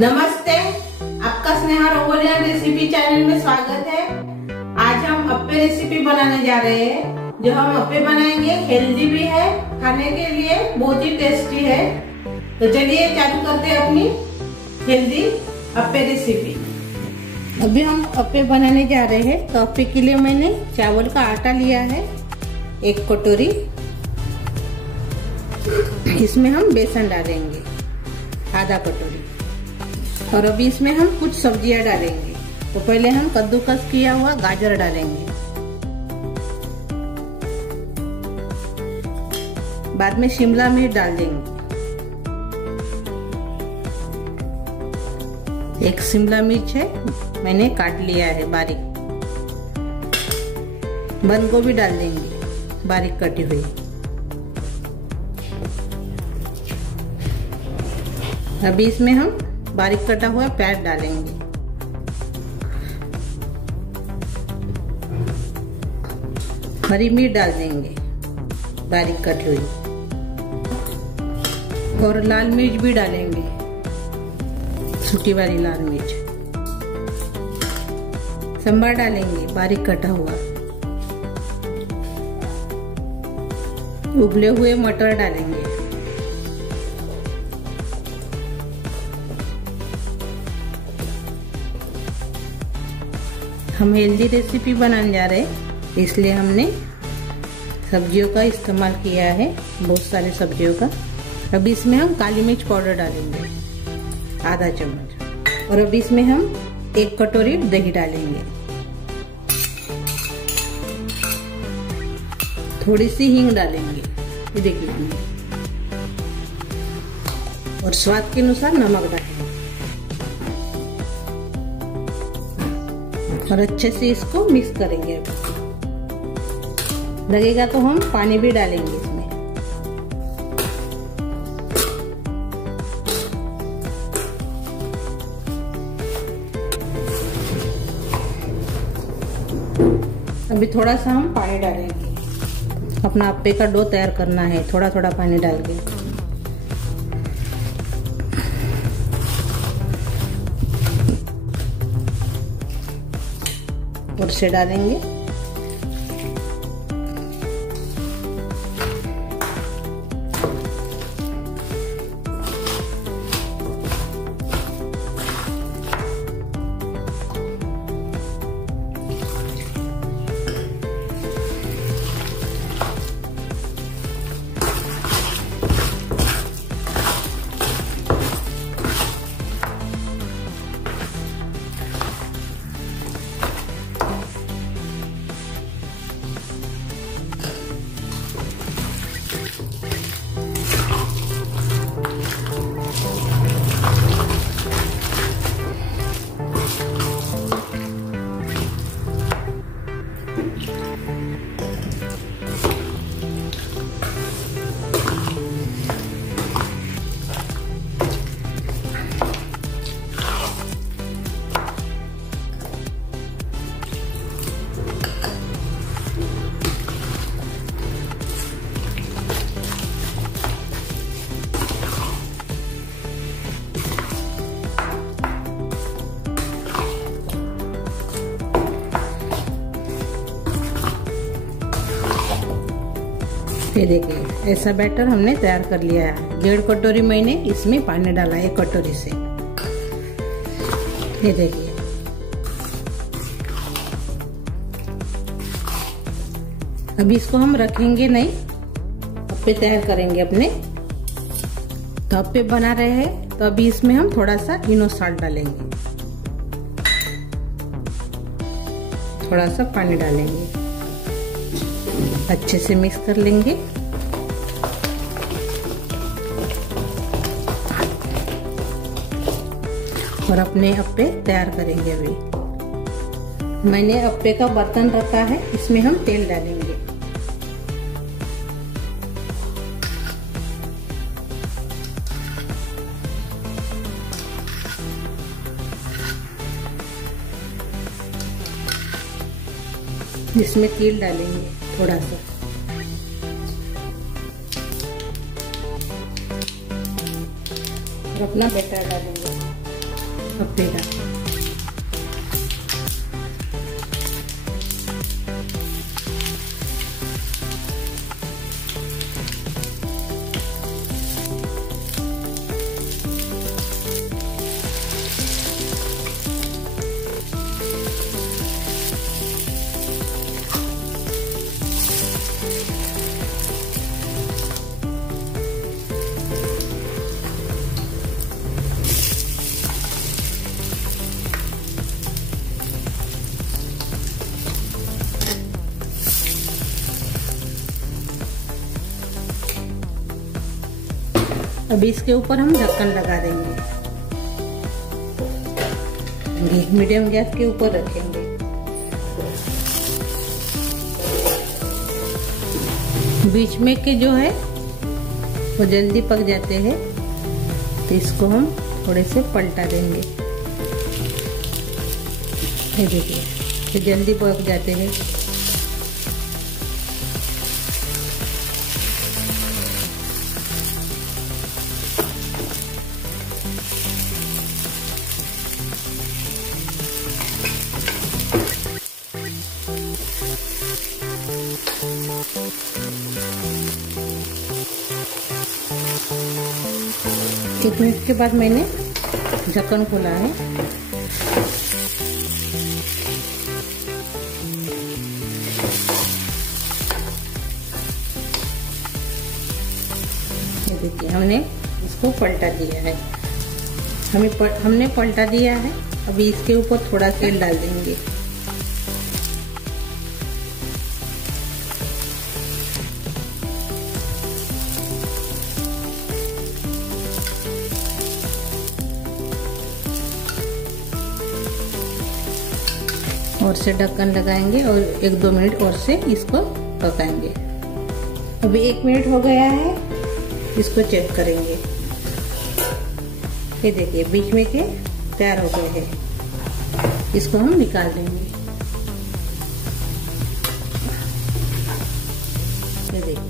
नमस्ते, आपका Sneha रंगोलियन recipe channel में स्वागत है। आज हम अप्पे रेसिपी बनाने जा रहे हैं। जो हम अप्पे बनाएंगे हेल्दी भी है, खाने के लिए बहुत ही टेस्टी है। तो चलिए चालू करते हैं अपनी हेल्दी अप्पे रेसिपी। अभी हम अप्पे बनाने जा रहे हैं। तो अप्पे के लिए मैंने चावल का आटा लिया है 1 कटोरी। इसमें हम बेसन डालेंगे आधा कटोरी। और अभी इसमें हम कुछ सब्जियां डालेंगे। तो पहले हम कद्दूकस किया हुआ गाजर डालेंगे, बाद में शिमला मिर्च डाल देंगे। 1 शिमला मिर्च है, मैंने काट लिया है बारीक। बंद गोभी डाल देंगे बारीक कटी हुई। अभी इसमें हम बारीक कटा हुआ प्याज डालेंगे। हरी मिर्च डाल देंगे बारीक कटी हुई। और लाल मिर्च भी डालेंगे, सूखी वाली लाल मिर्च। सांभर डालेंगे बारीक कटा हुआ। उबले हुए मटर डालेंगे। हम हेल्दी रेसिपी बनाने जा रहे हैं, इसलिए हमने सब्जियों का इस्तेमाल किया है, बहुत सारे सब्जियों का। अभी इसमें हम काली मिर्च पाउडर डालेंगे आधा चम्मच। और अभी इसमें हम 1 कटोरी दही डालेंगे। थोड़ी सी हींग डालेंगे, ये देखिए। और स्वाद के अनुसार नमक डालेंगे। और अच्छे से इसको मिक्स करेंगे। लगेगा तो हम पानी भी डालेंगे इसमें। अभी थोड़ा सा हम पानी डालेंगे। अपना अप्पे का डो तैयार करना है, थोड़ा थोड़ा पानी डाल के। और से डालेंगे। ये देखिए, ऐसा बैटर हमने तैयार कर लिया है। 1.5 कटोरी मैंने इसमें पानी डाला 1 कटोरी से। ये देखिए, अभी इसको हम रखेंगे नहीं, अप्पे तैयार करेंगे अपने। तो अप्पे बना रहे हैं, तो अभी इसमें हम थोड़ा सा इनो साल्ट डालेंगे। थोड़ा सा पानी डालेंगे, अच्छे से मिक्स कर लेंगे। और अपने अप्पे तैयार करेंगे। अभी मैंने अप्पे का बर्तन रखा है, इसमें हम तेल डालेंगे। इसमें तिल डालेंगे थोड़ा सा। और अपना बैटर डालेंगे। अप्पे का। अभी इसके ऊपर हम ढक्कन लगा देंगे। मीडियम गैस के ऊपर रखेंगे। बीच में के जो है वो जल्दी पक जाते हैं, तो इसको हम थोड़े से पलटा देंगे। ये देखिए, ये जल्दी पक जाते हैं। एक मिनट के बाद मैंने ढक्कन खोला है। ये देखिए, हमने इसको पलटा दिया है। हमने पलटा दिया है। अभी इसके ऊपर थोड़ा तेल डाल देंगे। और से ढक्कन लगाएंगे और 1-2 मिनट और से इसको पकाएंगे। अभी 1 मिनट हो गया है, इसको चेक करेंगे। ये देखिए, बीच में के तैयार हो गए हैं। इसको हम निकाल देंगे। ये देखिए,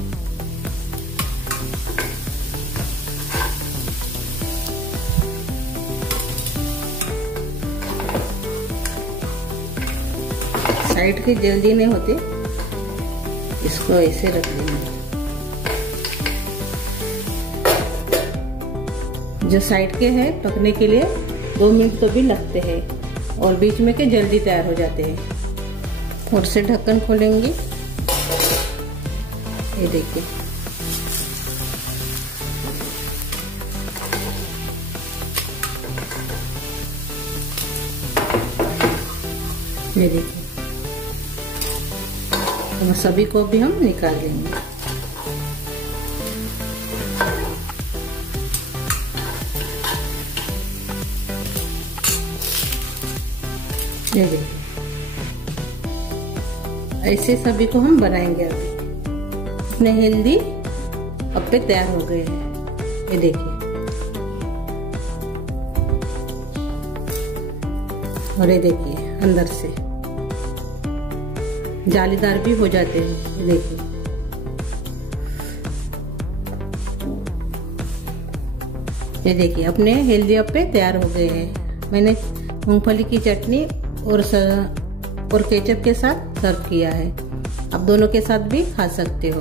साइड के जल्दी नहीं होते, इसको ऐसे रख देंगे। जो साइड के हैं पकने के लिए 2 मिनट तो भी लगते हैं और बीच में के जल्दी तैयार हो जाते हैं। और से ढक्कन खोलेंगे। ये देखिए, ये देखिए, तो सभी को भी हम निकाल लेंगे। ये देखिए, ऐसे सभी को हम बनाएंगे। अभी अपने हेल्दी अप्पे तैयार हो गए हैं। ये देखिए, और ये देखिए अंदर से जालीदार भी हो जाते हैं। ये देखिए, ये देखिए, अपने हेल्दी अप्पे तैयार हो गए हैं। मैंने मूंगफली की चटनी और केचप के साथ सर्व किया है। आप दोनों के साथ भी खा सकते हो।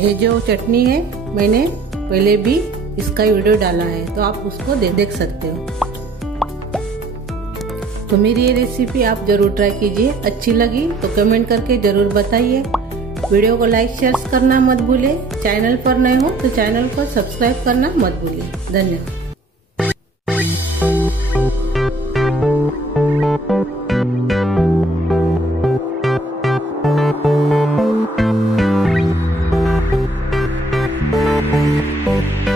ये जो चटनी है, मैंने पहले भी इसका वीडियो डाला है, तो आप उसको देख सकते हो। तो मेरी ये रेसिपी आप जरूर ट्राई कीजिए। अच्छी लगी तो कमेंट करके जरूर बताइए। वीडियो को लाइक शेयर करना मत भूलिए। चैनल पर नए हो तो चैनल को सब्सक्राइब करना मत भूलिए। धन्यवाद। Thank you.